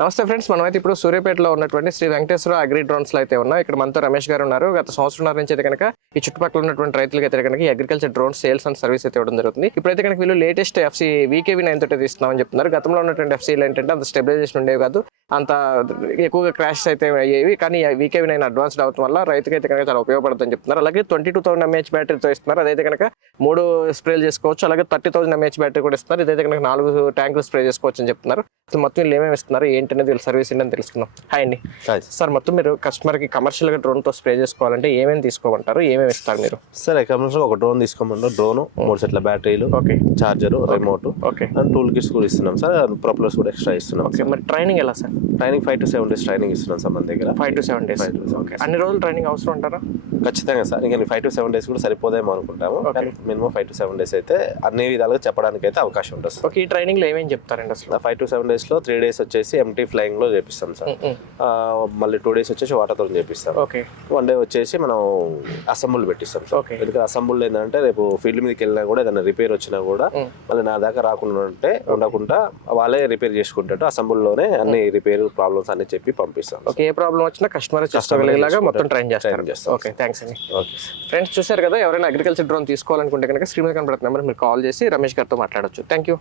నమస్తే ఫ్రెండ్స్, మనమైతే ఇప్పుడు సూర్యాపేటలో ఉన్నటువంటి శ్రీ వెంకటేశ్వర అగ్రి డ్రోన్స్ లో అయితే ఉన్నాం. ఇక్కడ మనతో రమేష్ గారు ఉన్నారు. గత సంవత్సరం నుంచి అయితే కనుక ఈ చుట్టుపక్కల ఉన్నటువంటి రైతులకి అయితే కనుక ఈ agriculture drone sales and service అయితే ఇవ్వడం జరుగుతుంది. ఇప్పుడైతే కనుక వీళ్ళు లేటెస్ట్ ఎఫ్సీ VKV9 తోటి ఇస్తున్నామని చెప్తున్నారు. గతంలో ఉన్నటువంటి ఎఫ్సీలు ఏంటంటే అంత స్టెబిలైజేషన్ ఉండేవి కాదు, అంత ఎక్కువగా క్రాషెస్ అయితే అయ్యేవి. కానీ VKV9 అడ్వాన్స్డ్ అవడం వల్ల రైతుకి అయితే కనుక చాలా ఉపయోగపడుతుందని చెప్తున్నారు. అలాగే 22,000 mAh బ్యాటరీతో ఇస్తున్నారు. అదైతే కనుక 3 స్ప్రేలు చేసుకోవచ్చు. అలాగే 30,000 mAh బ్యాటరీ కూడా ఇస్తున్నారు. ఇదైతే కనుక 4 ట్యాంకులు స్ప్రే చేసుకోవచ్చు అని చెప్తున్నారు. మొత్తం వీళ్ళు ఏమేమి ఇస్తున్నారు ఏంటనేది వీళ్ళు సర్వీస్ ఏంటని తెలుసుకుందాం. హాయ్ అండి. సార్, మొత్తం మీరు కస్టమర్కి కమర్షియల్గా డ్రోన్తో స్ప్రే చేసుకోవాలంటే ఏమేమి తీసుకోమంటారు, ఏమేమి ఇస్తారు మీరు? సరే, కమర్షియల్ ఒక డ్రోన్ తీసుకోమంటారు. డ్రోన్ 3 సెట్ల బ్యాటరీలు, okay, charger, remote, okay, and tool kits కూడా ఇస్తున్నాం సార్. ప్రొపలర్స్ కూడా ఎక్స్ట్రా ఇస్తున్నాం. ఓకే, మరి ట్రైనింగ్ ఎలా sir? Training 5 to 7 days training ఇస్తున్నాం సార్ మన దగ్గర. 5 to 7 days. ఓకే, అన్ని రోజులు ట్రైనింగ్ అవసరం అంటారా? ఖచ్చితంగా సార్. ఇంకా 5 to 7 days కూడా సరిపోదేమో అనుకుంటాము. కానీ మినిమం 5 to 7 days అయితే అన్ని విధాలుగా చెప్పడానికి అయితే అవకాశం ఉంటుంది సార్. ఓకే, ఈ ట్రైనింగ్లో ఏమేమి చెప్తారండి అసలు? 5 to 7 days లో 3 days వచ్చేసి ఎంటీ ఫ్లయింగ్ లో చేపిస్తాం సార్. మళ్ళీ 2 days వచ్చేసి వాటర్ తో చేపిస్తాం. ఓకే, 1 day వచ్చేసి మనం అసెంబుల్ పెట్టిస్తాం సార్. ఓకే, ఎందుకంటే అసెంబుల్ ఏంటంటే రేపు ఫీల్డ్ మీదకి వెళ్ళినా కూడా ఏదైనా రిపేర్ వచ్చినా కూడా మళ్ళీ నా దాకా రాకుండా ఉండకుండా వాళ్ళే రిపేర్ చేసుకుంటారు. అసెంబుల్ లోనే అన్ని రిపేర్ ప్రాబ్లమ్స్ అన్ని చెప్పి పంపిస్తాం. ఓకే, ఏ ప్రాబ్లం వచ్చినా కస్టమర్ చేసుకోగలిగేలాగా మొత్తం ట్రైన్ చేస్తాం. ఓకే, థ్యాంక్స్ అండి. ఓకే ఫ్రెండ్స్, చూసారు కదా, ఎవరైనా అగ్రికల్చర్ డ్రోన్ తీసుకోవాలనుకుంటే కనుక స్క్రీన్ మీద కనబడుతున్న నెంబర్ మీరు కాల్ చేసి రమేష్ గారితో మాట్లాడొచ్చు. Thank you.